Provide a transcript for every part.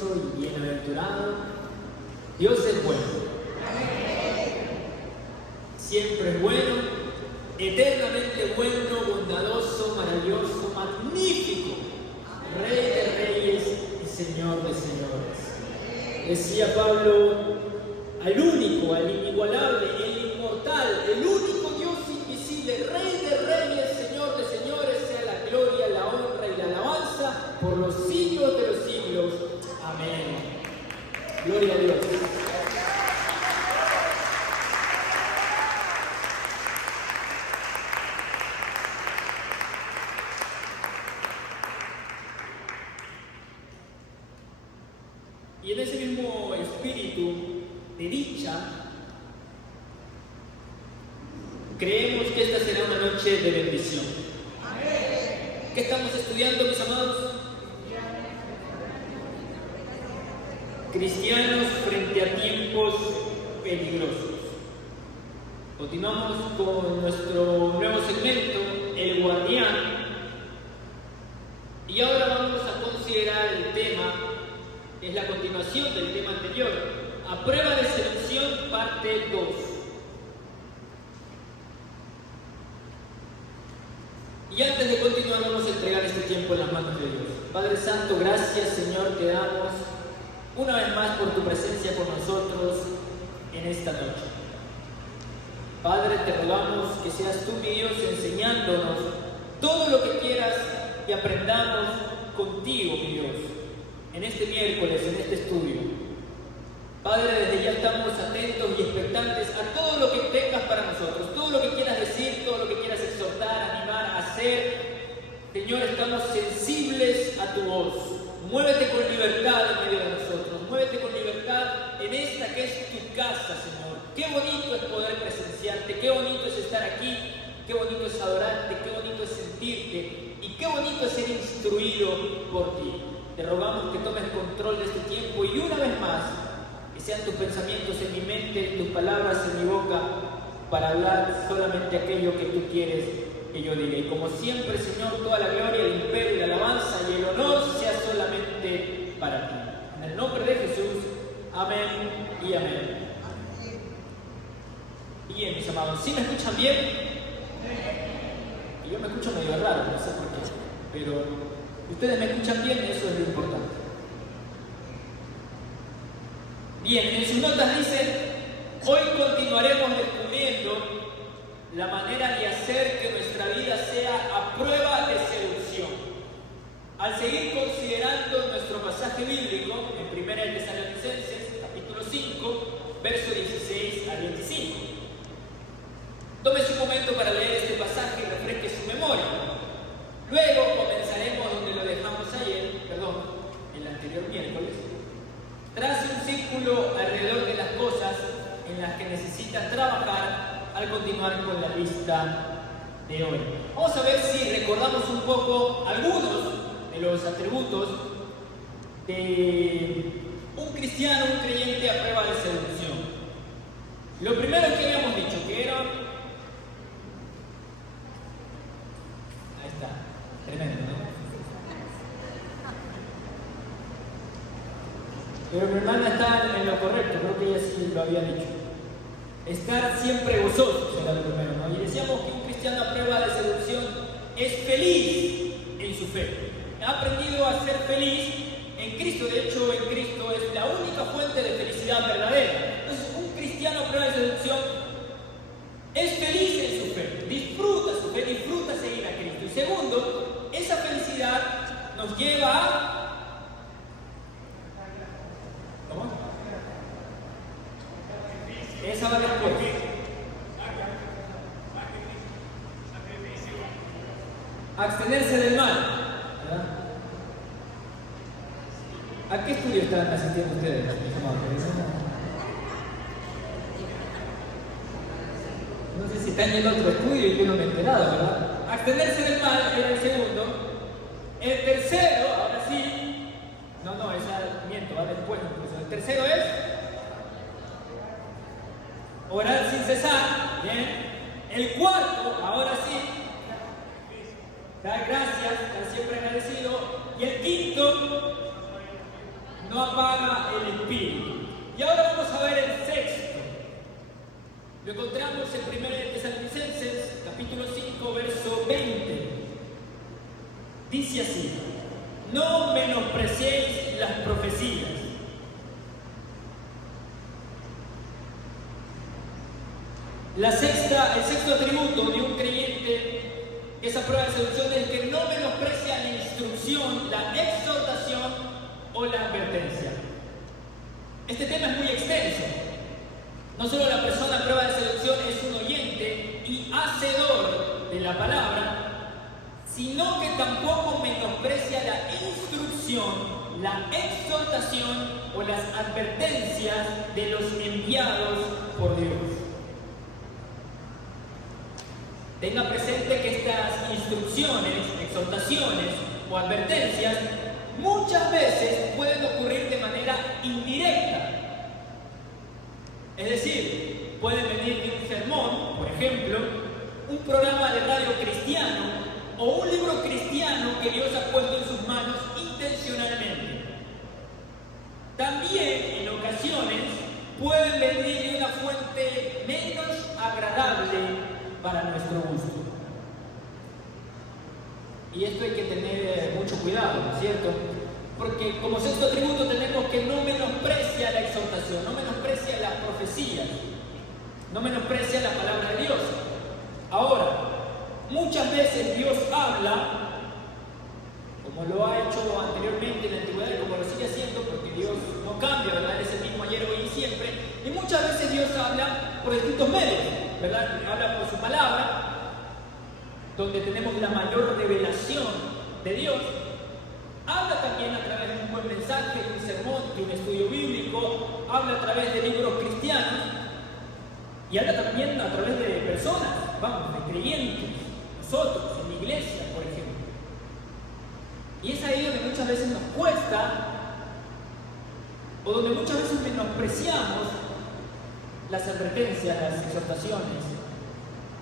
maravilloso y bienaventurado. Dios es bueno. Siempre es bueno, eternamente bueno, bondadoso, maravilloso, magnífico, Rey de reyes y Señor de señores. Decía Pablo, al único, al inigualable, el inmortal, el único Dios invisible, Rey de reyes, Señor de señores, sea la gloria, la honra y la alabanza por los siglos de los siglos. Amén. Gloria a Dios. Y en ese mismo espíritu de dicha, creemos que esta será una noche de bendición. ¿Qué estamos estudiando, mis amados? Cristianos frente a tiempos peligrosos. Continuamos con nuestro nuevo segmento, El Guardián. Y ahora vamos a considerar el tema, es la continuación del tema anterior, a prueba de seducción, parte 2. Y antes de continuar, vamos a entregar este tiempo en las manos de Dios. Padre Santo, gracias, Señor, te damos una vez más por tu presencia con nosotros en esta noche. Padre, te rogamos que seas tú, mi Dios, enseñándonos todo lo que quieras que aprendamos contigo, mi Dios, en este miércoles, en este estudio. Padre, desde ya estamos atentos y expectantes a todo lo que tengas para nosotros, todo lo que quieras decir, todo lo que quieras exhortar, animar, hacer. Señor, estamos sensibles a tu voz. Muévete con libertad en medio de nosotros, muévete con libertad en esta que es tu casa, Señor. Qué bonito es poder presenciarte, qué bonito es estar aquí, qué bonito es adorarte, qué bonito es sentirte y qué bonito es ser instruido por ti. Te rogamos que tomes control de este tiempo y una vez más, que sean tus pensamientos en mi mente, tus palabras en mi boca, para hablar solamente aquello que tú quieres que yo diga. Y como siempre, Señor, toda la gloria, el imperio, la alabanza y el honor sea solamente para ti. En el nombre de Jesús, amén y amén. Bien, mis amados, ¿sí me escuchan bien? Y yo me escucho medio raro, no sé por qué, pero ustedes me escuchan bien, eso es lo importante. Bien, en sus notas dicen, hoy continuaremos descubriendo la manera de hacer que nuestra vida sea a prueba de seducción. Al seguir considerando nuestro pasaje bíblico en 1 Tesalonicenses, capítulo 5, verso 16 al 25. Tómese un momento para leer este pasaje y refresque su memoria. Luego comenzaremos donde lo dejamos ayer, el anterior miércoles. Trace un círculo alrededor de las cosas en las que necesita trabajar al continuar con la lista de hoy. Vamos a ver si recordamos un poco algunos de los atributos de un cristiano, un creyente a prueba de seducción. Lo primero que habíamos dicho que era... Ahí está, tremendo, ¿no? Pero mi hermana está en lo correcto, creo que ella sí lo había dicho. Estar siempre gozoso será lo primero, ¿no? Y decíamos que un cristiano a prueba de seducción es feliz en su fe. Ha aprendido a ser feliz en Cristo. De hecho, en Cristo es la única fuente de felicidad verdadera. Entonces, un cristiano a prueba de seducción es feliz en su fe, disfruta seguir a Cristo. Y segundo, esa felicidad nos lleva a... ¿Cómo? Esa va después. Abstenerse del mal, ¿verdad? ¿A qué estudio están asistiendo ustedes? No sé si están yendo a otro estudio y yo no me he enterado, ¿verdad? Abstenerse del mal era el segundo. El tercero, ahora sí, esa miento, va después incluso. El tercero es orar sin cesar, bien. El cuarto, ahora sí, dar gracias, estar siempre agradecido. Y el quinto, no apaga el espíritu. Y ahora vamos a ver el sexto. Lo encontramos en 1 Tesalonicenses, capítulo 5, verso 20. Dice así: no menospreciéis las profecías. El sexto atributo de un creyente que es a prueba de seducción es que no menosprecia la instrucción, la exhortación o la advertencia. Este tema es muy extenso. No solo la persona a prueba de seducción es un oyente y hacedor de la palabra, sino que tampoco menosprecia la instrucción, la exhortación o las advertencias de los enviados por Dios. Tenga presente que estas instrucciones, exhortaciones o advertencias muchas veces pueden ocurrir de manera indirecta. Es decir, pueden venir de un sermón, por ejemplo, un programa de radio cristiano o un libro cristiano que Dios ha puesto en sus manos intencionalmente. También, en ocasiones, pueden venir de una fuente menos agradable para nuestro gusto. Y esto hay que tener mucho cuidado, ¿no es cierto? Porque como sexto atributo tenemos que no menosprecia la exhortación, no menosprecia las profecías, no menosprecia la palabra de Dios. Ahora, muchas veces Dios habla, como lo ha hecho anteriormente en la antigüedad y como lo sigue haciendo, porque Dios no cambia, ¿verdad? Es el mismo ayer, hoy y siempre. Y muchas veces Dios habla por distintos medios, ¿verdad? Habla por su palabra, donde tenemos la mayor revelación de Dios. Habla también a través de un buen mensaje, de un sermón, de un estudio bíblico. Habla a través de libros cristianos. Y habla también a través de personas, de creyentes, nosotros, en la iglesia, por ejemplo. Y es ahí donde muchas veces nos cuesta, o donde muchas veces menospreciamos las advertencias, las exhortaciones,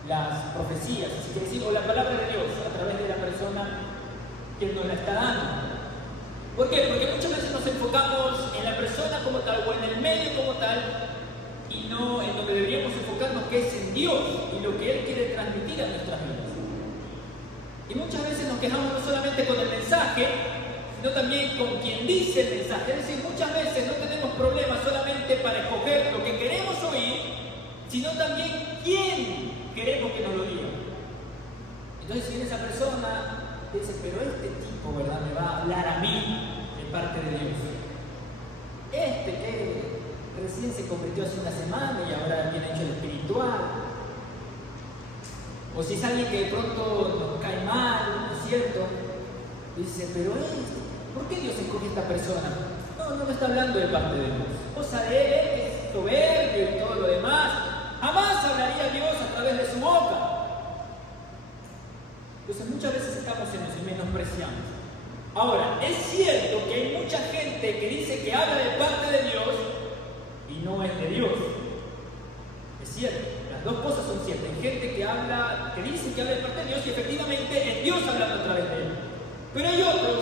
las profecías, si quiere decir, o la palabra de Dios a través de la persona que nos la está dando. ¿Por qué? Porque muchas veces nos enfocamos en la persona como tal o en el medio como tal y no en donde deberíamos enfocarnos, que es en Dios y lo que Él quiere transmitir a nuestras vidas. Y muchas veces nos quejamos no solamente con el mensaje, sino también con quien dice el mensaje. Es decir, muchas veces no tenemos problemas solamente para escoger lo que queremos oír, sino también quién queremos que nos lo diga. Entonces, si esa persona dice, pero este tipo, ¿verdad?, me va a hablar a mí de parte de Dios. Este que recién se convirtió hace una semana y ahora viene hecho el espiritual. O si es alguien que de pronto nos cae mal, ¿no es cierto? Dice, pero ¿por qué Dios escoge a esta persona? No me está hablando de parte de Dios. Cosa de él, que es soberbio y todo lo demás. Jamás hablaría Dios a través de su boca. Entonces muchas veces estamos en eso y menospreciamos. Ahora, es cierto que hay mucha gente que dice que habla de parte de Dios y no es de Dios. Es cierto, las dos cosas son ciertas. Hay gente que dice que habla de parte de Dios y efectivamente es Dios hablando a través de él. Pero hay otros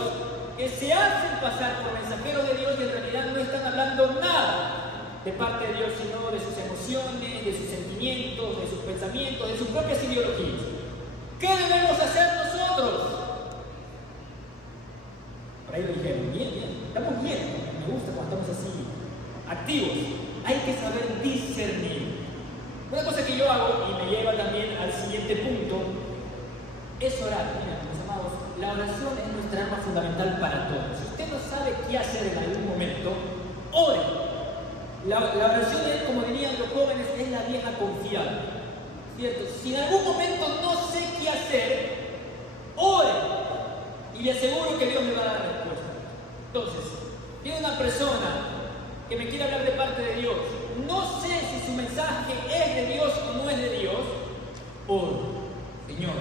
que se hacen pasar por mensajeros de Dios y en realidad no están hablando nada de parte de Dios, sino de sus emociones, de sus sentimientos, de sus pensamientos, de sus propias ideologías. ¿Qué debemos hacer nosotros? Por ahí lo dijeron, bien, estamos bien, me gusta cuando estamos así, activos. Hay que saber discernir. Una cosa que yo hago, y me lleva también al siguiente punto, es orar. Mira, mis amados, la oración es nuestra arma fundamental para todos. Si usted no sabe qué hacer en algún momento, ore. La oración es, como dirían los jóvenes, es la vieja confiable. ¿Cierto? Si en algún momento no sé qué hacer, ore. Y le aseguro que Dios me va a dar respuesta. Entonces, tiene una persona que me quiere hablar de parte de Dios. No sé si su mensaje es de Dios o no es de Dios. Ore. Señor,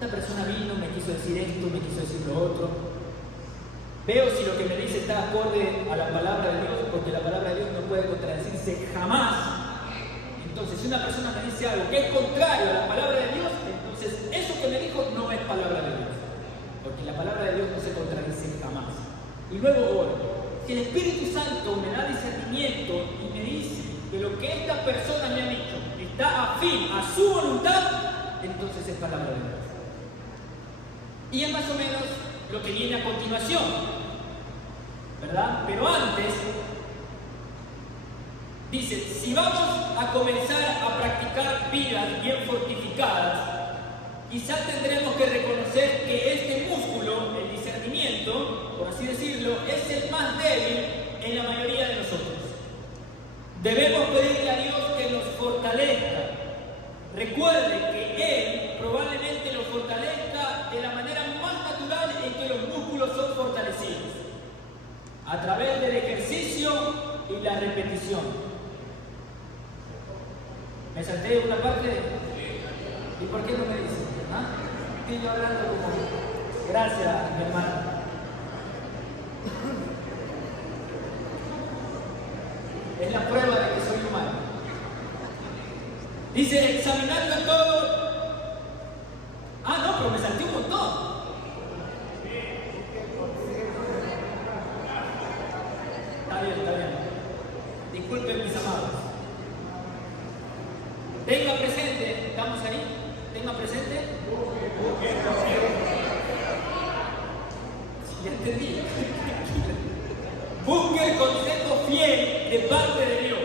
esta persona vino, me quiso decir esto, me quiso decir lo otro. Veo si lo que me dice está acorde a la palabra de Dios, porque la palabra de Dios no puede contradecirse jamás. Entonces, si una persona me dice algo que es contrario a la palabra de Dios, entonces eso que me dijo no es palabra de Dios. Porque la palabra de Dios no se contradice jamás. Y luego oro. si el Espíritu Santo me da discernimiento y me dice que lo que esta persona me ha dicho está afín a su voluntad, entonces es palabra de Dios. Y es más o menos lo que viene a continuación, ¿verdad? Pero antes, dice, si vamos a comenzar a practicar vidas bien fortificadas, quizás tendremos que reconocer que este músculo, el discernimiento, por así decirlo, es el más débil en la mayoría de nosotros. Debemos pedirle a Dios que nos fortalezca. Recuerde que Él probablemente nos fortalezca de la manera más natural en que los músculos son fortalecidos, a través del ejercicio y la repetición. ¿Me salté una parte? ¿Y por qué no me dicen? ¿Ah? Estoy yo hablando como... Gracias, mi hermano. Es la prueba de que soy humano. Dice, examinando todo. Ah, no, pero me salté un montón. Está bien, está bien. Disculpen, mis amados. Tenga presente, ¿estamos ahí? Tenga presente. Ya entendí. Busque el consejo fiel de parte de Dios.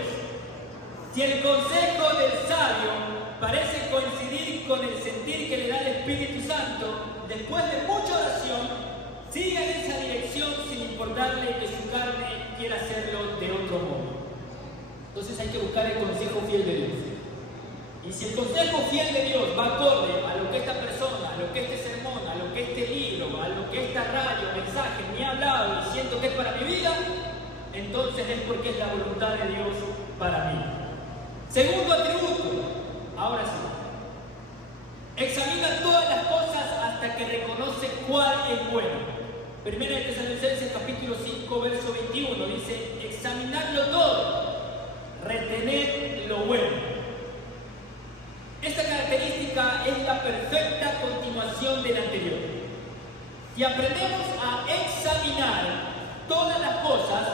Si el consejo del sabio parece coincidir con el sentir que le da el Espíritu Santo, después de mucha oración, siga en esa dirección sin importarle que su carne quiera hacerlo de otro modo. Entonces hay que buscar el consejo fiel de Dios. Y si el consejo fiel de Dios va acorde a lo que esta persona, a lo que este sermón, a lo que este libro, a lo que esta radio, mensaje me ha hablado y siento que es para mi vida, entonces es porque es la voluntad de Dios para mí. Segundo atributo, ahora sí. Examina todas las cosas hasta que reconoce cuál es bueno. Primera de Tesalonicenses capítulo 5, verso 21 dice, examinadlo todo, retened lo bueno. Esta característica es la perfecta continuación de la anterior. Si aprendemos a examinar todas las cosas,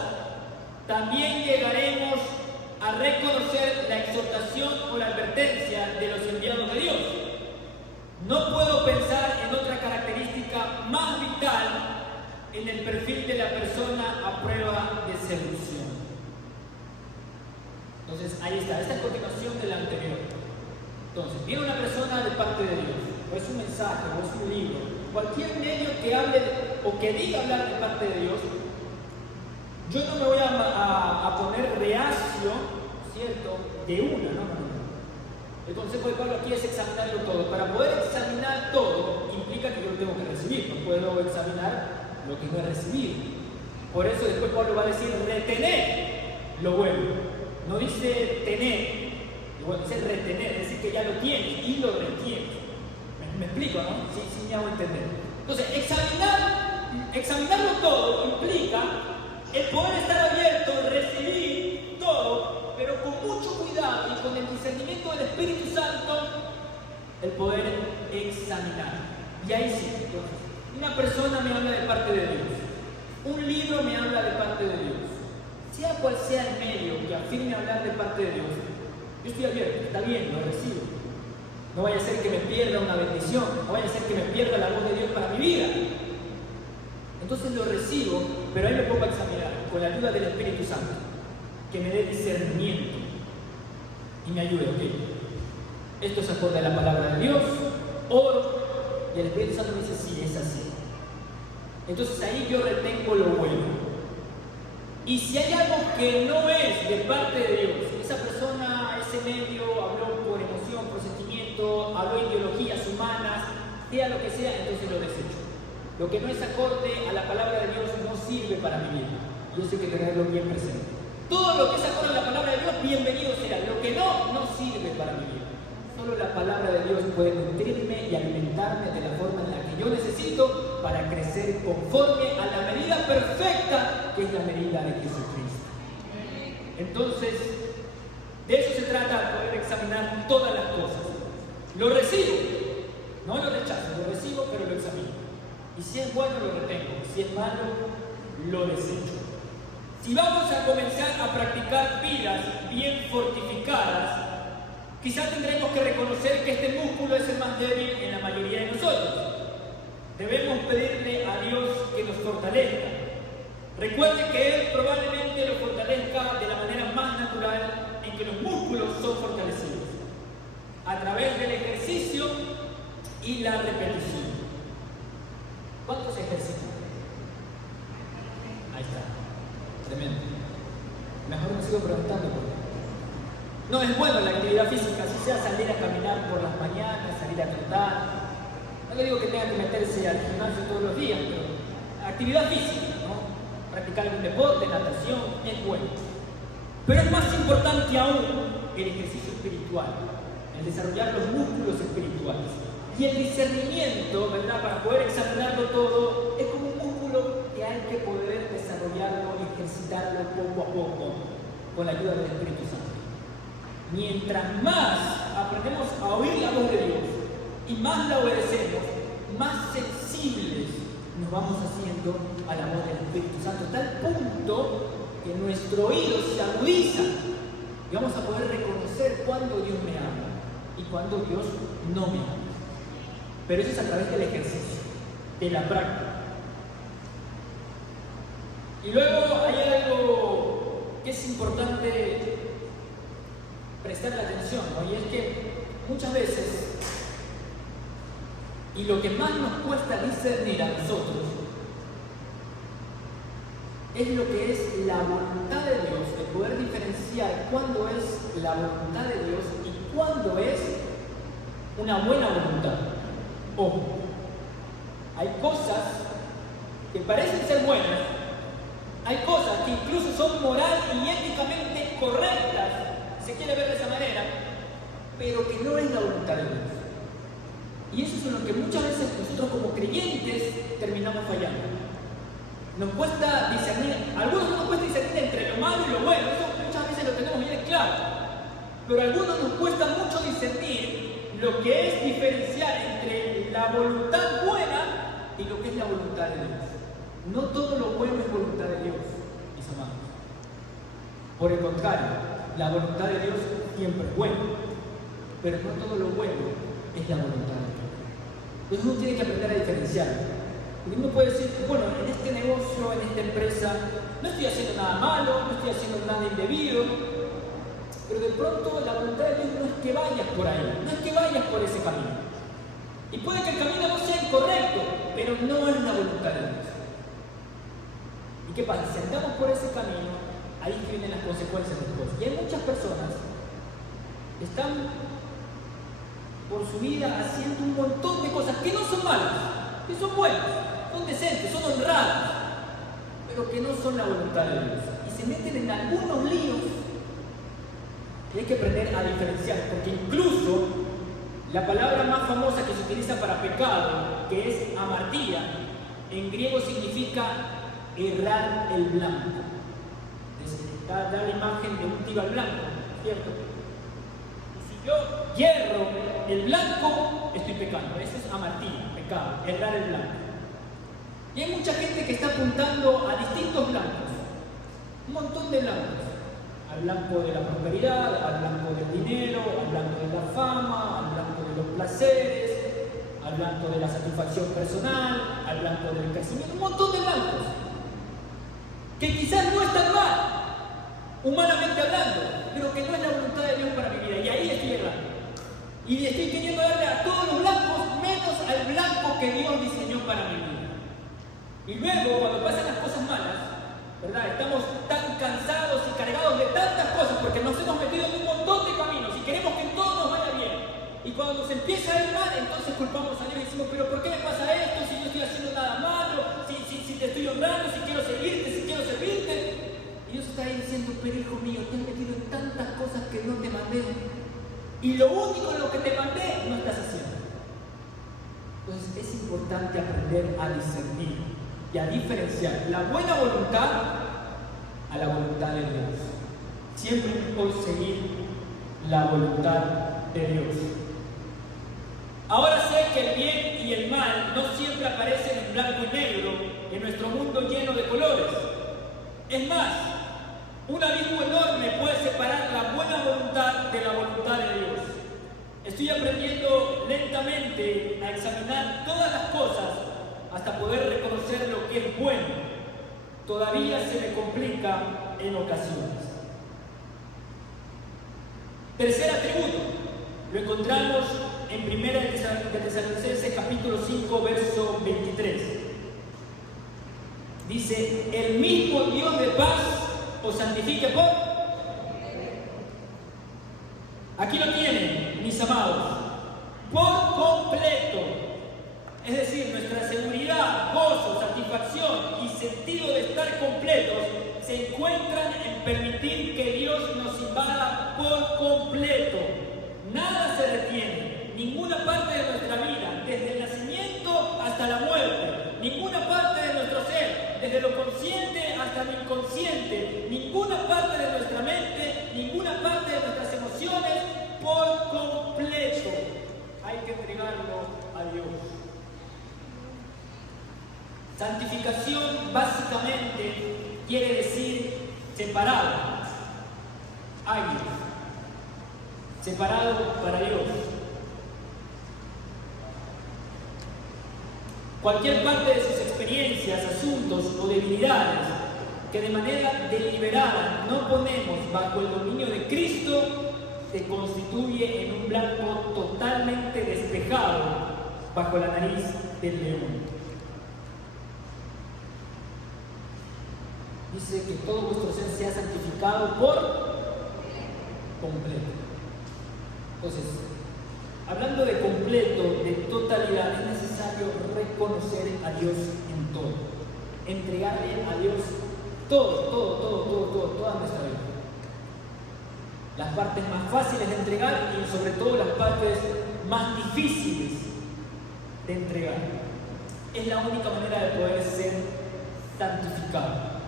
también llegaremos a reconocer la exhortación o la advertencia de los enviados de Dios. No puedo pensar en otra característica más vital en el perfil de la persona a prueba de seducción. Entonces, ahí está, esta es continuación de la anterior. Entonces, viene una persona de parte de Dios, o es un mensaje, o es un libro, cualquier medio que hable o que diga hablar de parte de Dios, yo no me voy a poner reacio, ¿cierto?, de una, no. El consejo de Pablo aquí es examinarlo todo. Para poder examinar todo, implica que yo lo tengo que recibir, no puedo examinar lo que no he recibido. Por eso después Pablo va a decir, retener lo bueno. No dice tener, bueno, dice retener, es decir que ya lo tienes y lo retienes. ¿Me explico, no? Sí, me hago entender. Entonces, examinarlo todo implica el poder estar abierto, recibir todo, pero con mucho cuidado y con el discernimiento del Espíritu Santo, el poder examinar. Y ahí sí, entonces, una persona me habla de parte de Dios, un libro me habla de parte de Dios, sea cual sea el medio que afirme hablar de parte de Dios, yo estoy abierto, está bien, lo recibo. No vaya a ser que me pierda una bendición, no vaya a ser que me pierda la voz de Dios para mi vida. Entonces lo recibo, pero ahí lo pongo a examinar con la ayuda del Espíritu Santo, que me dé discernimiento y me ayude, ¿ok? Esto es acorde a la palabra de Dios, oro, y el Espíritu Santo me dice, sí, es así. Entonces ahí yo retengo lo bueno. Y si hay algo que no es de parte de Dios, esa persona, ese medio habló por emoción, por sentimiento, habló ideologías humanas, sea lo que sea, entonces lo desecho. Lo que no es acorde a la palabra de Dios no sirve para mi vida. Y eso hay que tenerlo bien presente. Todo lo que es acorde a la palabra de Dios, bienvenido será. Lo que no, no sirve para mi vida. Solo la palabra de Dios puede nutrirme y alimentarme de la forma en la que yo necesito para crecer conforme a la medida perfecta que es la medida de Jesucristo. Entonces, de eso se trata, poder examinar todas las cosas. Lo recibo, no lo rechazo, lo recibo, pero lo examino. Y si es bueno, lo retengo. Si es malo, lo desecho. Si vamos a comenzar a practicar vidas bien fortificadas, quizás tendremos que reconocer que este músculo es el más débil en la mayoría de nosotros. Debemos pedirle a Dios que nos fortalezca. Recuerde que Él probablemente lo fortalezca de la manera más natural en que los músculos son fortalecidos, a través del ejercicio y la repetición. ¿Cuántos ejercitan? Ahí está. Tremendo. Mejor me sigo preguntando por qué. No es bueno la actividad física, si sea salir a caminar por las mañanas, salir a trotar. No le digo que tenga que meterse al gimnasio todos los días, pero actividad física, ¿no? Practicar algún deporte, natación, es bueno. Pero es más importante aún el ejercicio espiritual, el desarrollar los músculos espirituales. Y el discernimiento, ¿verdad? Para poder examinarlo todo, es como un músculo que hay que poder desarrollarlo y ejercitarlo poco a poco con la ayuda del Espíritu Santo. Mientras más aprendemos a oír la voz de Dios y más la obedecemos, más sensibles nos vamos haciendo a la voz del Espíritu Santo, hasta el punto que nuestro oído se agudiza y vamos a poder reconocer cuándo Dios me habla y cuándo Dios no me habla. Pero eso es a través del ejercicio, de la práctica. Y luego hay algo que es importante prestarle atención, ¿no? Y es que muchas veces, y lo que más nos cuesta discernir a nosotros, es lo que es la voluntad de Dios, de poder diferenciar cuándo es la voluntad de Dios y cuándo es una buena voluntad. Ojo, hay cosas que parecen ser buenas, hay cosas que incluso son moral y éticamente correctas, si se quiere ver de esa manera, pero que no es la voluntad de Dios. Y eso es en lo que muchas veces nosotros como creyentes terminamos fallando. Nos cuesta discernir, a algunos nos cuesta discernir entre lo malo y lo bueno, eso muchas veces lo tenemos bien claro, pero a algunos nos cuesta mucho discernir lo que es diferenciar entre la voluntad buena y lo que es la voluntad de Dios. No todo lo bueno es voluntad de Dios, mis amados. Por el contrario, la voluntad de Dios siempre es buena, pero no todo lo bueno es la voluntad de Dios. Entonces uno tiene que aprender a diferenciarlo. Porque uno puede decir, bueno, en este negocio, en esta empresa, no estoy haciendo nada malo, no estoy haciendo nada indebido, pero de pronto la voluntad de Dios no es que vayas por ahí, no es que vayas por ese camino. Y puede que el camino no sea incorrecto, pero no es la voluntad de Dios. ¿Y qué pasa? Si andamos por ese camino, ahí que vienen las consecuencias después. Y hay muchas personas que están por su vida haciendo un montón de cosas que no son malas, que son buenas, son decentes, son honradas, pero que no son la voluntad de Dios. Y se meten en algunos líos y hay que aprender a diferenciar, porque incluso la palabra más famosa que se utiliza para pecado, que es amartía, en griego significa errar el blanco. Da la imagen de un tiro al blanco, ¿cierto? Y si yo hierro el blanco, estoy pecando. Eso es amartía, pecado, errar el blanco. Y hay mucha gente que está apuntando a distintos blancos, un montón de blancos. Al blanco de la prosperidad, al blanco del dinero, al blanco de la fama, al blanco de los placeres, al blanco de la satisfacción personal, al blanco del crecimiento, un montón de blancos que quizás no están mal, humanamente hablando, pero que no es la voluntad de Dios para mi vida. Y ahí estoy errando. Y estoy queriendo darle a todos los blancos menos al blanco que Dios diseñó para mi vida. Y luego, cuando pasan las cosas malas, ¿verdad? Estamos tan cansados y cargados de tantas cosas porque nos hemos metido en un montón de caminos y queremos que todo nos vaya bien. Y cuando nos empieza a ir mal, entonces culpamos a Dios y decimos, pero ¿por qué me pasa esto si no estoy haciendo nada malo? Si te estoy honrando, si quiero seguirte, si quiero servirte. Y Dios está ahí diciendo, pero hijo mío, te has metido en tantas cosas que no te mandé. Y lo único en lo que te mandé no estás haciendo. Entonces es importante aprender a discernir y a diferenciar la buena voluntad a la voluntad de Dios. Siempre conseguir la voluntad de Dios. Ahora sé que el bien y el mal no siempre aparecen en blanco y negro en nuestro mundo lleno de colores. Es más, Un abismo enorme puede separar la buena voluntad de la voluntad de Dios. Estoy aprendiendo lentamente a examinar todas las cosas hasta poder reconocer lo que es bueno. Todavía se me complica en ocasiones. Tercer atributo, lo encontramos en 1 de Tesalonicenses capítulo 5, verso 23. Dice, el mismo Dios de paz os santifique por... Aquí lo tienen, mis amados, por completo. Es decir, nuestra seguridad, gozo, satisfacción y sentido de estar completos se encuentran en permitir que Dios nos invada por completo. Nada se detiene, ninguna parte de nuestra vida, desde el nacimiento hasta la muerte, ninguna parte de nuestro ser, desde lo consciente hasta lo inconsciente, ninguna parte de nuestra mente, ninguna parte de nuestras emociones, por completo. Hay que entregarlo a Dios. Santificación básicamente quiere decir separado, águila, separado para Dios. Cualquier parte de sus experiencias, asuntos o debilidades que de manera deliberada no ponemos bajo el dominio de Cristo se constituye en un blanco totalmente despejado bajo la nariz del león. Dice que todo vuestro ser sea santificado por completo. Entonces, hablando de completo, de totalidad, es necesario reconocer a Dios en todo. Entregarle a Dios toda nuestra vida. Las partes más fáciles de entregar y sobre todo las partes más difíciles de entregar. Es la única manera de poder ser santificado.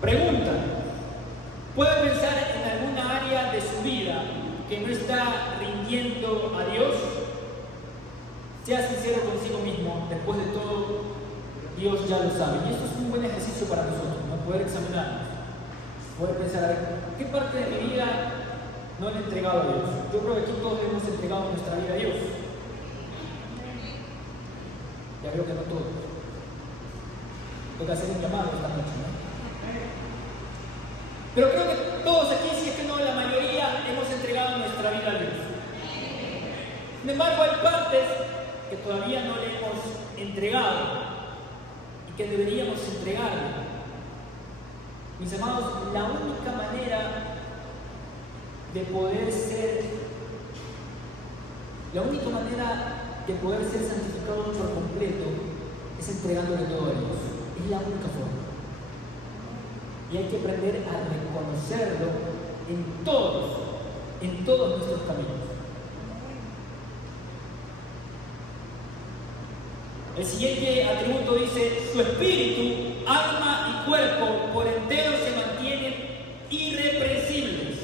Pregunta, ¿puede pensar en alguna área de su vida que no está rindiendo a Dios? Sea sincero consigo mismo, después de todo, Dios ya lo sabe. Y esto es un buen ejercicio para nosotros, ¿no? Poder examinarnos, poder pensar, a ver, ¿qué parte de mi vida no le he entregado a Dios? Yo creo que aquí todos hemos entregado nuestra vida a Dios. Ya veo que no todos. Toca hacer un llamado esta noche, ¿no? Pero creo que todos aquí, si es que no la mayoría, hemos entregado nuestra vida a Dios. Sin embargo, hay partes que todavía no le hemos entregado y que deberíamos entregarle. Mis amados, la única manera de poder ser santificado por completo es entregándole todo a Dios. Es la única forma. Y hay que aprender a reconocerlo en todos nuestros caminos. El siguiente atributo dice, su espíritu, alma y cuerpo por entero se mantienen irreprensibles.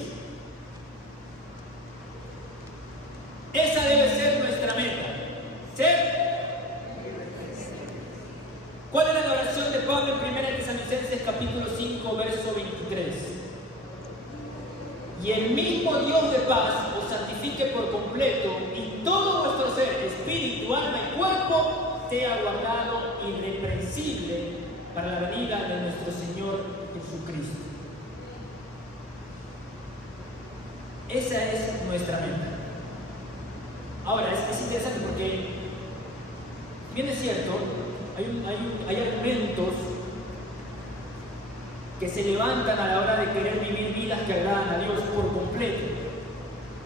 Esa debe ser nuestra meta. ¿Sí? ¿Cuál era la oración de Pablo en 1 de Tesalonicenses capítulo 5, verso 23? Y el mismo Dios de paz os santifique por completo y todo vuestro ser, espíritu, alma y cuerpo, sea guardado irreprensible para la venida de nuestro Señor Jesucristo. Esa es nuestra meta. Ahora, es interesante porque, bien es cierto, hay argumentos que se levantan a la hora de querer vivir vidas que agradan a Dios por completo.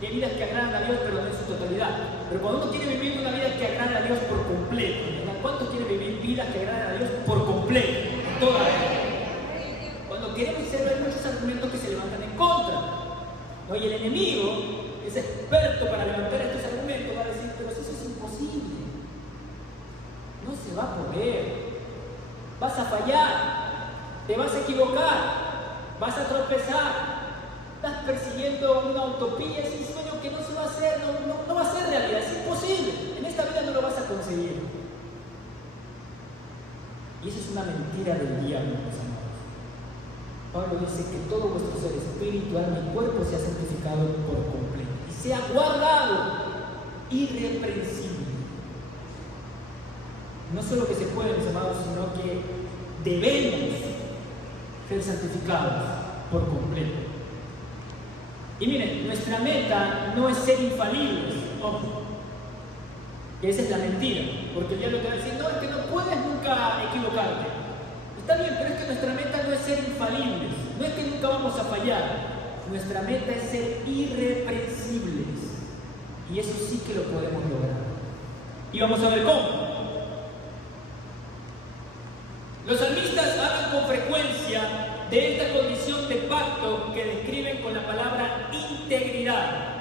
Y hay vidas que agradan a Dios, pero no en su totalidad. Pero cuando uno quiere vivir una vida que agrada a Dios por completo, ¿verdad? ¿Cuántos quieren vivir vidas que agradan a Dios por completo? En toda la vida. Cuando queremos ser, hay muchos argumentos que se levantan en contra, ¿no? Y el enemigo es experto para levantar estos argumentos, va a decir, pero eso es imposible. No se va a poder. Vas a fallar. Te vas a equivocar. Vas a tropezar. Estás persiguiendo una utopía, es un sueño que no se va a hacer una mentira del diablo, mis amados. Pablo dice que todo vuestro ser, espíritu, alma y cuerpo sea santificado por completo y sea guardado irreprensible. No solo que se puede, mis amados, sino que debemos ser santificados por completo. Y miren, nuestra meta no es ser infalibles, ojo, que esa es la mentira, porque el diablo te va a decir, no, es que no puedes nunca equivocarte. Está bien, pero es que nuestra meta no es ser infalibles, no es que nunca vamos a fallar. Nuestra meta es ser irreprensibles, y eso sí que lo podemos lograr. Y vamos a ver cómo. Los salmistas hablan con frecuencia de esta condición de pacto que describen con la palabra integridad.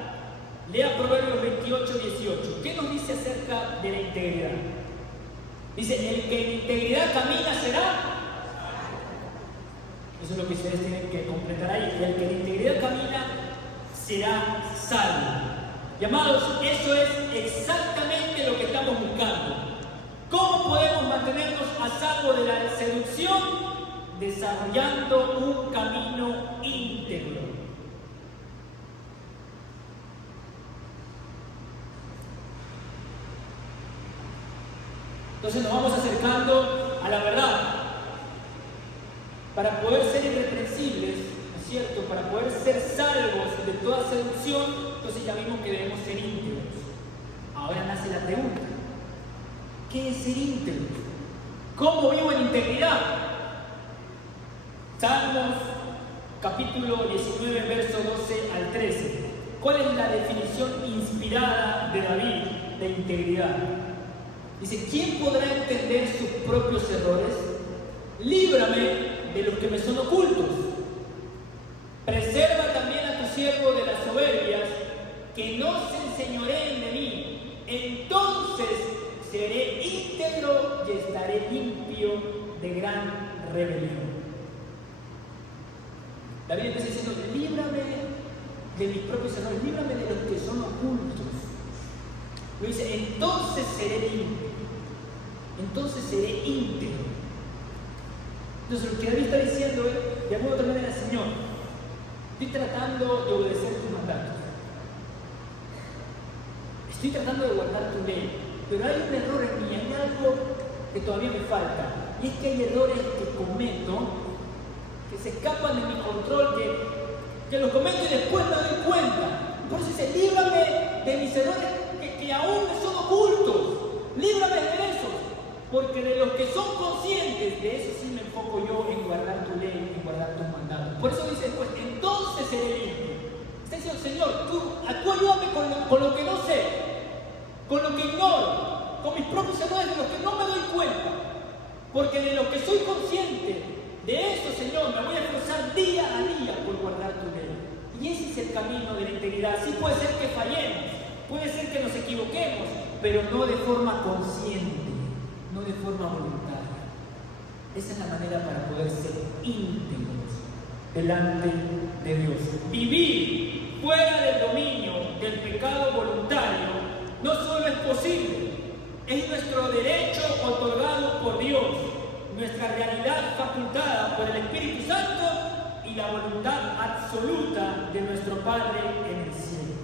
Lea Proverbios 28, 18. ¿Qué nos dice acerca de la integridad? Dice, el que en integridad camina será. Eso es lo que ustedes tienen que completar ahí. El que en integridad camina será salvo. Y amados, eso es exactamente lo que estamos buscando. ¿Cómo podemos mantenernos a salvo de la seducción? Desarrollando un camino íntegro. Entonces nos vamos acercando a la verdad. Para poder ser irreprensibles, ¿no es cierto? Para poder ser salvos de toda seducción, entonces ya vimos que debemos ser íntegros. Ahora nace la pregunta. ¿Qué es ser íntegro? ¿Cómo vivo en integridad? Salmos, capítulo 19, verso 12 al 13. ¿Cuál es la definición inspirada de David de integridad? Dice, ¿quién podrá entender sus propios errores? Líbrame de los que me son ocultos. Preserva también a tu siervo de las soberbias, que no se enseñoreen de mí. Entonces seré íntegro y estaré limpio de gran rebelión. David está diciendo, líbrame de mis propios errores, líbrame de los que son ocultos. Lo dice, entonces seré limpio, entonces seré íntegro. Entonces lo que David está diciendo es, de alguna otra manera, Señor, estoy tratando de obedecer tus mandatos, estoy tratando de guardar tu ley, pero hay un error en mí, hay algo que todavía me falta, y es que hay errores que cometo que se escapan de mi control, que los cometo y después me doy cuenta. Por eso dice, líbrame de mis errores que aún me son ocultos, líbrame de esos, porque de los que son conscientes, de eso sí me enfoco yo en guardar tu ley, en guardar tus mandatos. Por eso dice después, entonces seré limpio. Está diciendo, Señor, tú ayúdame con lo que no sé, con lo que ignoro, con mis propios errores de los que no me doy cuenta, porque de lo que soy consciente, de eso, Señor, me voy a esforzar día a día por guardar tu ley. Y ese es el camino de la integridad. Sí puede ser que fallemos, puede ser que nos equivoquemos, pero no de forma consciente, no de forma voluntaria. Esa es la manera para poder ser íntegros delante de Dios. Vivir fuera del dominio del pecado voluntario no solo es posible, es nuestro derecho otorgado por Dios, nuestra realidad facultada por el Espíritu Santo y la voluntad absoluta de nuestro Padre en el cielo.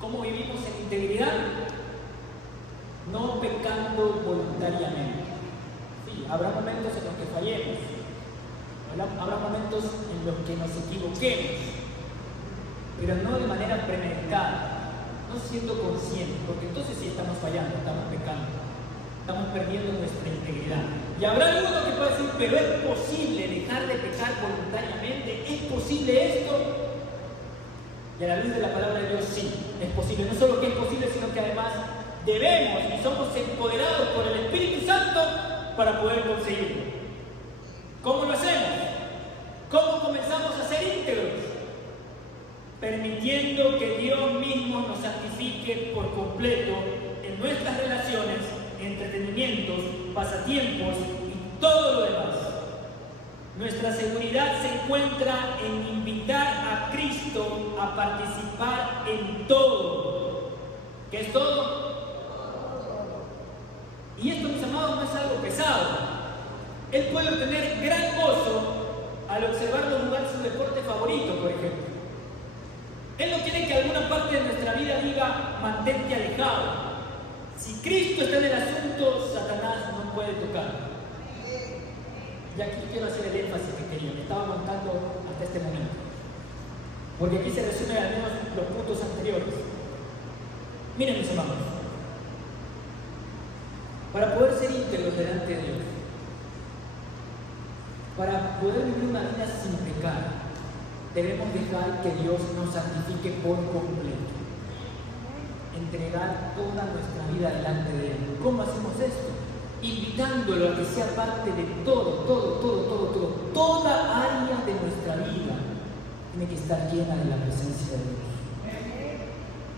¿Cómo vivimos en integridad? No pecando voluntariamente. Sí, habrá momentos en los que fallemos, habrá momentos en los que nos equivoquemos, pero no de manera premeditada, no siendo conscientes, porque entonces sí estamos fallando, estamos pecando, estamos perdiendo nuestra integridad. Y habrá alguno que pueda decir, pero ¿es posible dejar de pecar voluntariamente? ¿Es posible esto? Y a la luz de la palabra de Dios, sí, es posible. No solo que es posible, sino que además debemos y somos empoderados por el Espíritu Santo para poder conseguirlo. ¿Cómo lo hacemos? ¿Cómo comenzamos a ser íntegros? Permitiendo que Dios mismo nos santifique por completo en nuestras relaciones, entretenimientos, pasatiempos y todo lo demás. Nuestra seguridad se encuentra en invitar a Cristo a participar en todo. ¿Qué es todo? Y esto, mis amados, no es algo pesado. Él puede obtener gran gozo al observarlo jugar su deporte favorito, por ejemplo. Él no quiere que alguna parte de nuestra vida diga, mantente alejado. Si Cristo está en el asunto, Satanás no puede tocar. Y aquí quiero hacer el énfasis que quería, me estaba aguantando hasta este momento. Porque aquí se resumen al menos los puntos anteriores. Miren, mis hermanos, para poder ser íntegros delante de Dios, para poder vivir una vida sin pecar, debemos dejar que Dios nos santifique por completo. Entregar toda nuestra vida delante de Él. ¿Cómo hacemos esto? Invitándolo a que sea parte de todo. Toda área de nuestra vida tiene que estar llena de la presencia de Dios.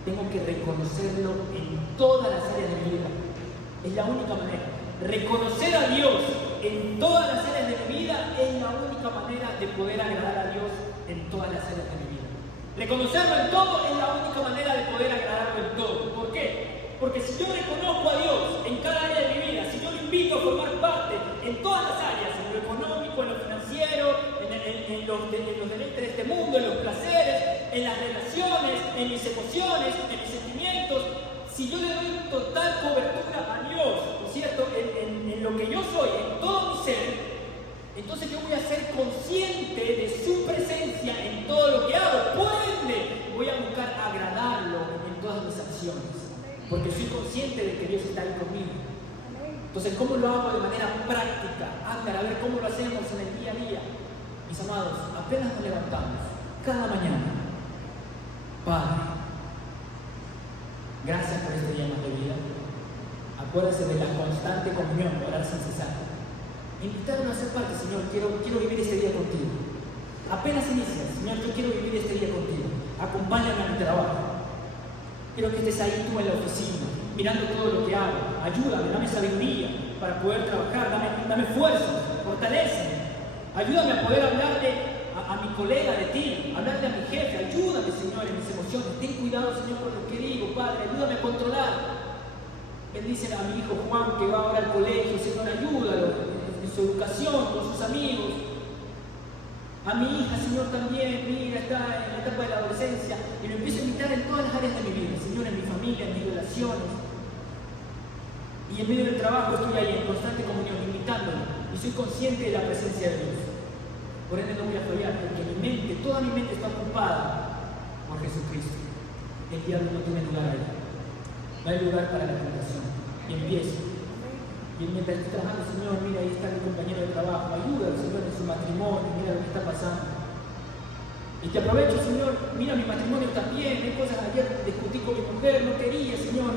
Tengo que reconocerlo en todas las áreas de mi vida. Es la única manera. Reconocer a Dios en todas las áreas de mi vida es la única manera de poder agradar a Dios en todas las áreas de mi vida. Reconocerlo en todo es la única manera de poder agradarlo en todo. ¿Por qué? Porque si yo reconozco a Dios en cada área de mi vida, si yo lo invito a formar parte en todas las áreas, en lo económico, en lo financiero, en los deleites de este mundo, en los placeres, en las relaciones, en mis emociones, en mis sentimientos, si yo le doy total cobertura a Dios, ¿no es cierto?, en lo que yo soy, en todo mi ser, entonces yo voy a ser consciente de su presencia en todo lo que hago. Por ende, voy a buscar agradarlo en todas mis acciones, porque soy consciente de que Dios está ahí conmigo. Entonces, ¿cómo lo hago de manera práctica? Para ver cómo lo hacemos en el día a día. Mis amados, apenas nos levantamos, cada mañana, Padre, gracias por este día más de vida. Acuérdese de la constante comunión, orar sin cesar. Invitarnos a ser parte, Señor, quiero vivir este día contigo. Apenas inicias, Señor, yo quiero vivir este día contigo. Acompáñame a mi trabajo. Quiero que estés ahí tú en la oficina, mirando todo lo que hago. Ayúdame, dame sabiduría para poder trabajar, dame fuerza, fortaléceme. Ayúdame a poder hablarle a mi colega de ti, hablarle a mi jefe. Ayúdame, Señor, en mis emociones. Ten cuidado, Señor, con lo que digo, Padre. Ayúdame a controlar. Bendice a mi hijo Juan que va ahora al colegio, Señor, ayúdalo en su educación, con sus amigos. A mi hija, Señor, también, mira, está en la etapa de la adolescencia y lo empiezo a invitar en todas las áreas de mi vida, Señor, en mi familia, en mis relaciones. Y en medio del trabajo estoy ahí en constante comunión, invitándolo, y soy consciente de la presencia de Dios. Por ende no voy a fallar, porque mi mente, toda mi mente está ocupada por Jesucristo. El diablo no tiene lugar ahí. No hay lugar para la tentación. Y empiezo. Y mientras estoy trabajando, Señor, mira, ahí está mi compañero de trabajo, ayúdalo, Señor, en su matrimonio, mira lo que está pasando. Y te aprovecho, Señor, mira mi matrimonio también, hay cosas, ayer discutí con mi mujer, no quería, Señor.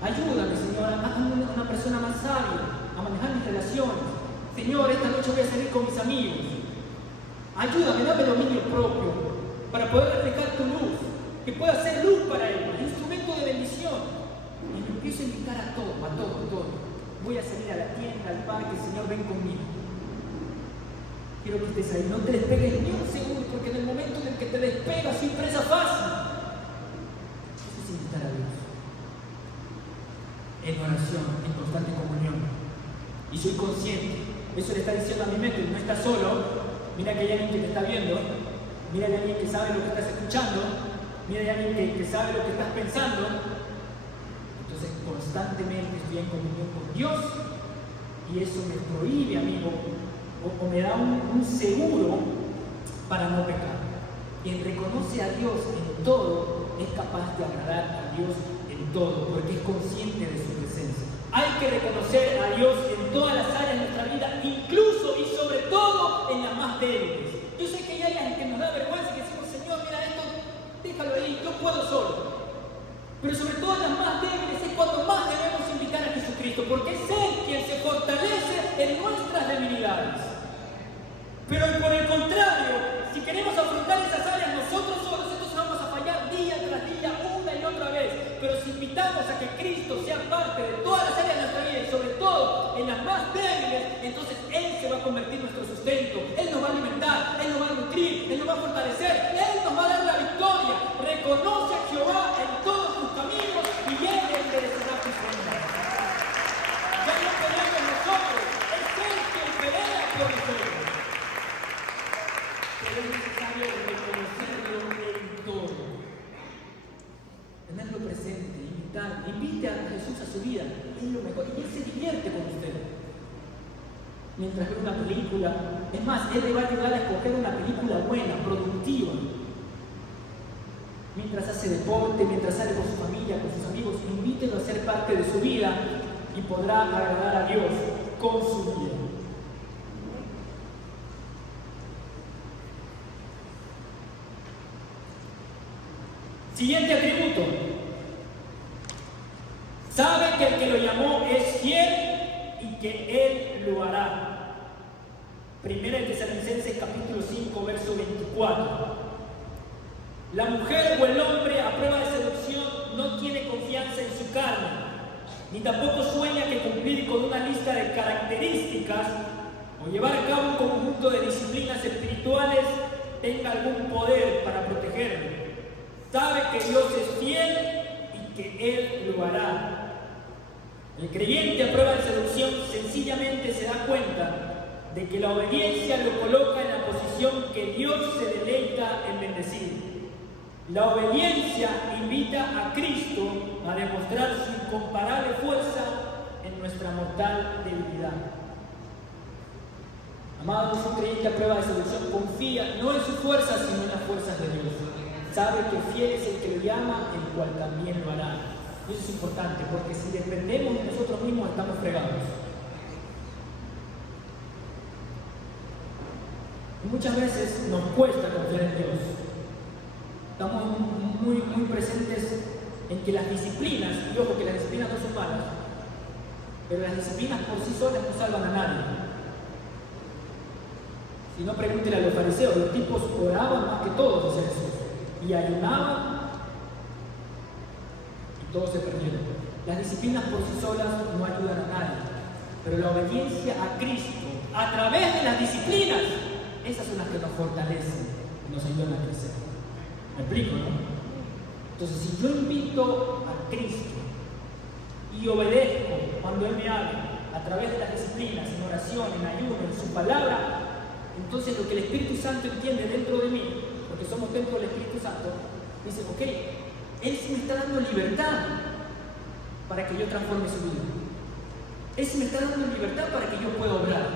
Ayúdame, Señor, hazme una persona más sabia, a manejar mis relaciones. Señor, esta noche voy a salir con mis amigos. Ayúdame, dame dominio propio, para poder reflejar tu luz, que pueda ser luz para ellos, instrumento de bendición. Y me empiezo a invitar a todo. Voy a salir a la tienda, al parque, Señor, ven conmigo. Quiero que estés ahí, no te despegues ni un segundo, porque en el momento en el que te despegas, soy presa fácil. Eso es invitar a Dios. En oración, en constante comunión. Y soy consciente, eso le está diciendo a mi mente, no estás solo. Mira que hay alguien que te está viendo, mira que hay alguien que sabe lo que estás escuchando, mira que hay alguien que sabe lo que estás pensando. Entonces constantemente estoy en comunión con Dios y eso me prohíbe, amigo, o me da un seguro para no pecar. Quien reconoce a Dios en todo es capaz de agradar a Dios en todo, porque es consciente de su presencia. Hay que reconocer a Dios en todas las áreas de nuestra vida, incluso y sobre todo en las más débiles. Yo sé que hay áreas que nos da vergüenza, que decimos, Señor, mira esto, déjalo ahí, yo puedo solo. Pero sobre todo en las más débiles es cuando más debemos invitar a Jesucristo, porque es Él quien se fortalece en nuestras debilidades. Pero por el contrario, si queremos afrontar esas áreas nosotros solos, entonces vamos a fallar día tras día, una y otra vez. Pero si invitamos a que Cristo sea parte de todas las áreas de nuestra vida y sobre todo en las más débiles, entonces Él se va a convertir en nuestro sustento. Él nos va a alimentar, Él nos va a nutrir, Él nos va a fortalecer, Él nos va a dar la victoria. Reconoce a Jehová en todos tus caminos y Él enderezará tus sendas. Ya no tenemos nosotros, es Él quien invite a Jesús a su vida, es lo mejor. Y Él se divierte con usted. Mientras ve una película, es más, Él le va a ayudar a escoger una película buena, productiva. Mientras hace deporte, mientras sale con su familia, con sus amigos, invítelo a ser parte de su vida y podrá agradar a Dios con su vida. Siguiente atributo. Sabe que el que lo llamó es fiel y que Él lo hará. Primera de Tesalonicenses capítulo 5, verso 24. La mujer o el hombre a prueba de seducción no tiene confianza en su carne, ni tampoco sueña que cumplir con una lista de características o llevar a cabo un conjunto de disciplinas espirituales tenga algún poder para protegerlo. Sabe que Dios es fiel y que Él lo hará. El creyente a prueba de seducción sencillamente se da cuenta de que la obediencia lo coloca en la posición que Dios se deleita en bendecir. La obediencia invita a Cristo a demostrar su incomparable fuerza en nuestra mortal debilidad. Amados, un creyente a prueba de seducción confía no en sus fuerzas, sino en las fuerzas de Dios. Sabe que fiel es el que lo llama, el cual también lo hará. Y eso es importante, porque si dependemos de nosotros mismos, estamos fregados. Y muchas veces nos cuesta confiar en Dios. Estamos muy presentes en que las disciplinas, y ojo que las disciplinas no son malas, pero las disciplinas por sí solas no salvan a nadie. Si no, pregúntele a los fariseos, los tipos oraban más que todos, dice Jesús, y ayunaban, y todos se perdieron. Las disciplinas por sí solas no ayudan a nadie, pero la obediencia a Cristo, a través de las disciplinas, esas son las que nos fortalecen y nos ayudan a crecer. ¿Me explico, no? Entonces, si yo invito a Cristo y obedezco cuando Él me habla, a través de las disciplinas, en oración, en ayuno, en su palabra, entonces lo que el Espíritu Santo entiende dentro de mí, porque somos templo del Espíritu Santo, dice, ok, Él sí me está dando libertad para que yo transforme su vida. Él sí me está dando libertad para que yo pueda obrar.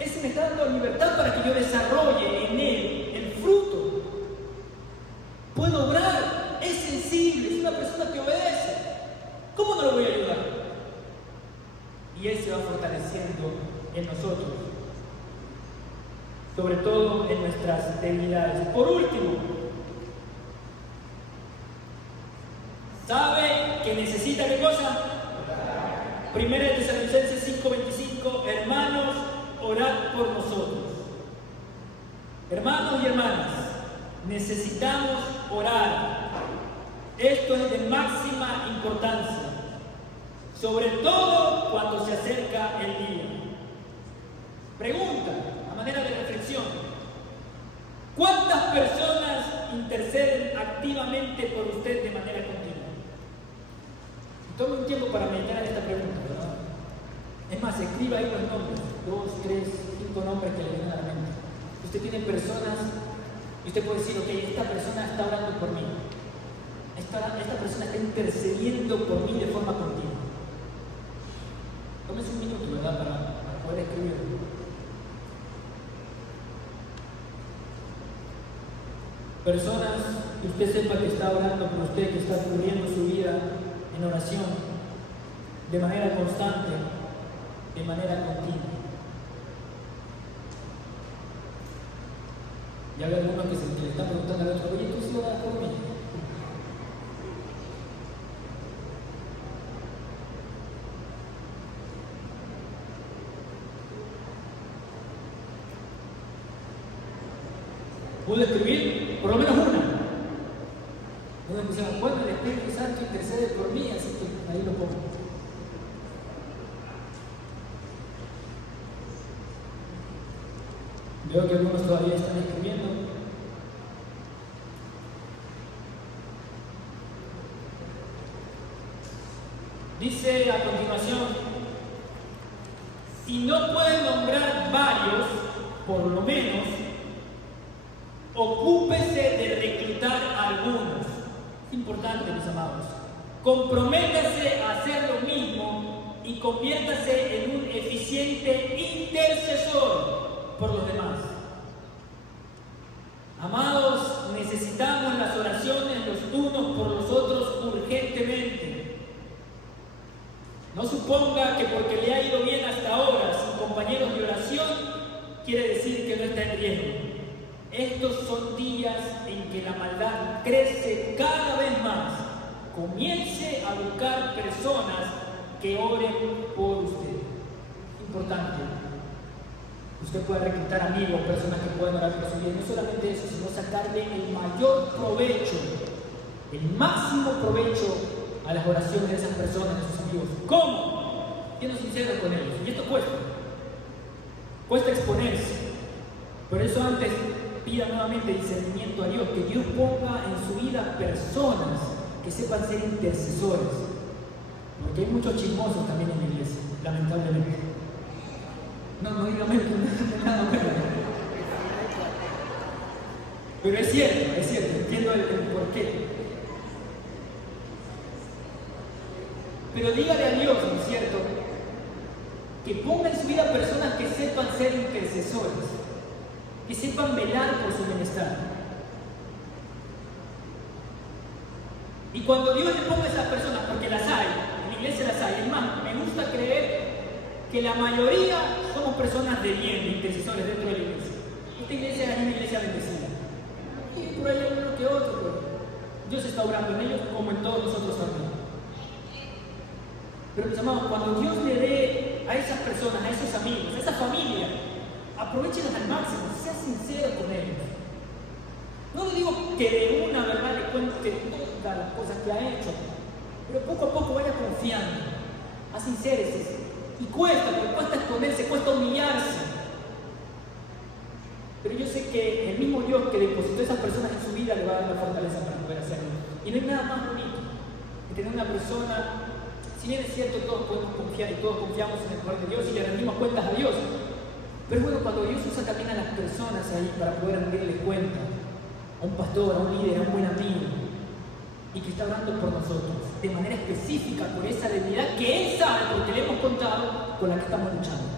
Él sí me está dando libertad para que yo desarrolle en Él el fruto. Puedo obrar, es sensible, es una persona que obedece. ¿Cómo no lo voy a ayudar? Y Él se va fortaleciendo en nosotros, sobre todo en nuestras debilidades. Por último, ¿sabe que necesita qué cosa? Primera de Tesalonicenses 5:25, hermanos, orad por nosotros. Hermanos y hermanas, necesitamos orar. Esto es de máxima importancia, sobre todo cuando se acerca el día. Pregunta, a manera de reflexión: ¿cuántas personas interceden activamente por usted de manera continua? Tome un tiempo para meditar en esta pregunta, ¿verdad? Es más, escriba ahí los nombres, 2, 3, 5 nombres que le vienen a la mente. Usted tiene personas y usted puede decir, ok, esta persona está orando por mí. Esta persona está intercediendo por mí de forma continua. Tómese un minuto, ¿verdad? Para poder escribirlo. Personas que usted sepa que está orando por usted, que está cubriendo su vida en oración, de manera constante, de manera continua. Y hay algunos que se le están preguntando al otro, oye, ¿tú sí oras por mí? ¿Puedo escribir? Por lo menos una. Uno dice, bueno, el Espíritu Santo intercede por mí, así que ahí lo pongo. Veo que algunos todavía están escribiendo. Dice a continuación, si no pueden nombrar varios, por lo menos, ocúpese de reclutar a algunos. Es importante, mis amados. Comprométase a hacer lo mismo y conviértase en un eficiente intercesor por los demás. Amados, necesitamos las oraciones los unos por los otros urgentemente. No suponga que porque le ha ido bien hasta ahora sin compañeros de oración, quiere decir que no está en riesgo. Estos son días en que la maldad crece cada vez más. Comience a buscar personas que oren por usted. Importante. Usted puede reclutar amigos, personas que puedan orar por su vida. No solamente eso, sino sacarle el mayor provecho, el máximo provecho a las oraciones de esas personas, de sus amigos. ¿Cómo? Siendo sincero con ellos. Y esto cuesta. Cuesta exponerse. Por eso antes pida nuevamente discernimiento a Dios, que Dios ponga en su vida personas que sepan ser intercesores. Porque hay muchos chismosos también en la iglesia, lamentablemente. No diga nada bueno. Pero es cierto, entiendo el porqué. Pero dígale a Dios, ¿no es cierto?, que ponga en su vida personas que sepan ser intercesores, que sepan velar por su bienestar. Y cuando Dios le ponga a esas personas, porque las hay, en la iglesia las hay, es más, me gusta creer que la mayoría somos personas de bien, de intercesores dentro de la iglesia. Esta iglesia es una iglesia bendecida. Y por ahí hay uno que otro, pero Dios está obrando en ellos como en todos nosotros también. Pero mis amados, cuando Dios le dé a esas personas, a esos amigos, a esa familia, aprovechenlos al máximo, sea sincero con ellos. No le digo que de una verdad le cuente todas las cosas que ha hecho, pero poco a poco vaya confiando, a sincerarse. Y cuesta, porque cuesta esconderse, cuesta humillarse. Pero yo sé que el mismo Dios que depositó a esas personas en su vida le va a dar la fortaleza para poder hacerlo. Y no hay nada más bonito que tener una persona, si bien es cierto, todos podemos confiar y todos confiamos en el poder de Dios y le rendimos cuentas a Dios. Pero bueno, cuando Dios usa también a las personas ahí para poder rendirle cuenta, a un pastor, a un líder, a un buen amigo, y que está orando por nosotros, de manera específica, por esa debilidad que Él sabe, porque le hemos contado, con la que estamos luchando.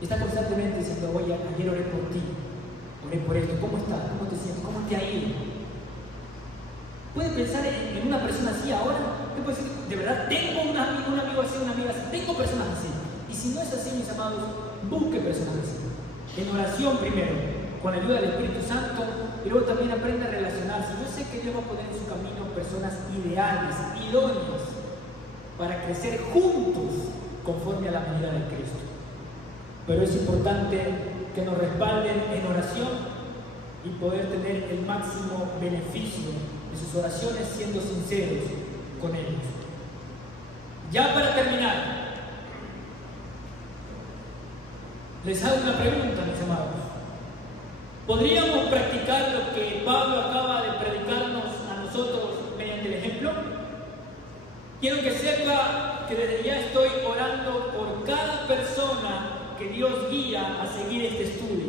Y está constantemente diciendo, oye, ayer oré por ti, oré por esto, ¿cómo estás? ¿Cómo te sientes? ¿Cómo te ha ido? ¿Puede pensar en una persona así ahora? ¿Qué puede decir? De verdad, tengo un amigo así, una amiga así, tengo personas así. Y si no es así, mis amados, busque personas así. En oración primero, con la ayuda del Espíritu Santo, y luego también aprenda a relacionarse. Yo sé que Dios va a poner en su camino personas ideales, idóneas, para crecer juntos conforme a la medida de Cristo. Pero es importante que nos respalden en oración y poder tener el máximo beneficio de sus oraciones siendo sinceros con ellos. Ya para terminar, les hago una pregunta, mis amados. ¿Podríamos practicar lo que Pablo acaba de predicarnos a nosotros mediante el ejemplo? Quiero que sepa que desde ya estoy orando por cada persona que Dios guía a seguir este estudio.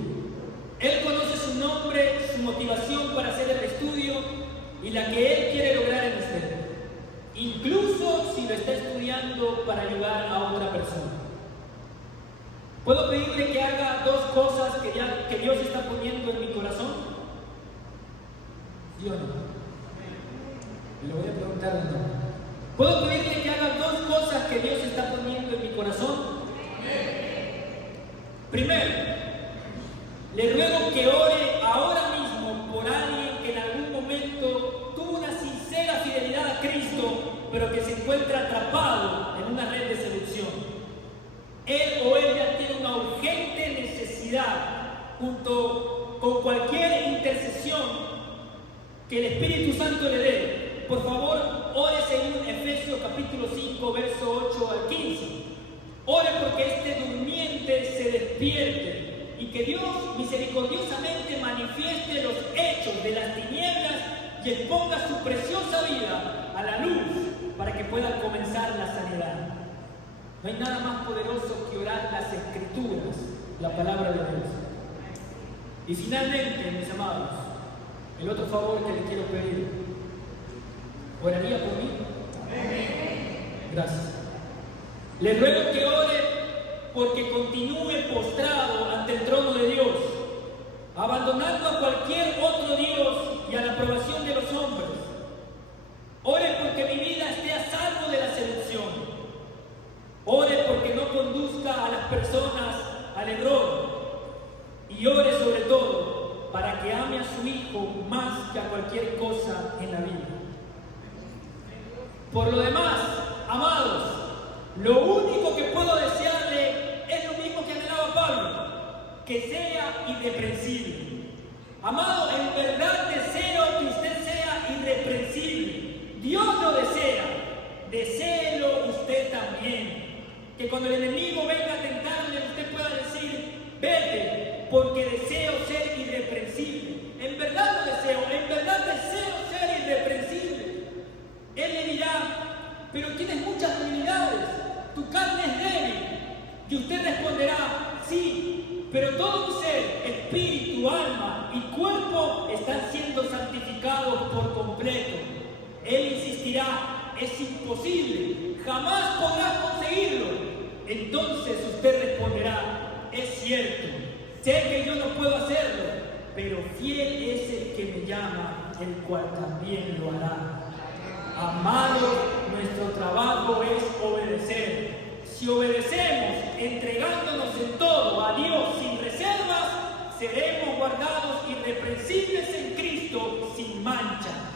Él conoce su nombre, su motivación para hacer el estudio y la que Él quiere lograr en usted. Incluso si lo está estudiando para ayudar a otra persona. ¿Puedo pedirle que haga dos cosas que Dios está poniendo en mi corazón? ¿Sí o no? Le voy a preguntar de nuevo. ¿Puedo pedirle que haga dos cosas que Dios está poniendo en mi corazón? Primero, le ruego que ore ahora mismo por alguien que en algún momento tuvo una sincera fidelidad a Cristo, pero que se encuentra atrapado en una red de seducción. Él o ella tiene una urgente necesidad, junto con cualquier intercesión que el Espíritu Santo le dé. Por favor, ore según Efesios capítulo 5, verso 8 al 15. Ore porque este durmiente se despierte y que Dios misericordiosamente manifieste los hechos de las tinieblas y exponga su preciosa vida a la luz para que pueda comenzar la sanidad. No hay nada más poderoso que orar las Escrituras, la palabra de Dios. Y finalmente, mis amados, el otro favor que les quiero pedir, ¿oraría por mí? Amén. Gracias. Le ruego que ore porque continúe postrado ante el trono de Dios, abandonando a cualquier otro Dios y a la aprobación de los hombres. Ore porque mi vida esté a salvo de la seducción. Ore porque no conduzca a las personas al error. Y ore sobre todo para que ame a su Hijo más que a cualquier cosa en la vida. Por lo demás, amados, lo único que puedo desearle es lo mismo que anhelaba Pablo, que sea irreprensible. Amado, en verdad deseo que usted sea irreprensible. Dios lo desea, deséelo usted también. Que cuando el enemigo venga a tentarle, usted pueda decir, vete, porque deseo ser irreprensible. En verdad lo deseo, en verdad deseo ser irreprensible. Él le dirá, pero tienes muchas debilidades, tu carne es débil. Y usted responderá, sí, pero todo mi ser, espíritu, alma y cuerpo están siendo santificados por completo. Él insistirá, es imposible, jamás podrás conseguirlo. Entonces usted responderá, es cierto, sé que yo no puedo hacerlo, pero fiel es el que me llama, el cual también lo hará. Amado, nuestro trabajo es obedecer. Si obedecemos, entregándonos en todo a Dios sin reservas, seremos guardados irreprensibles en Cristo sin mancha.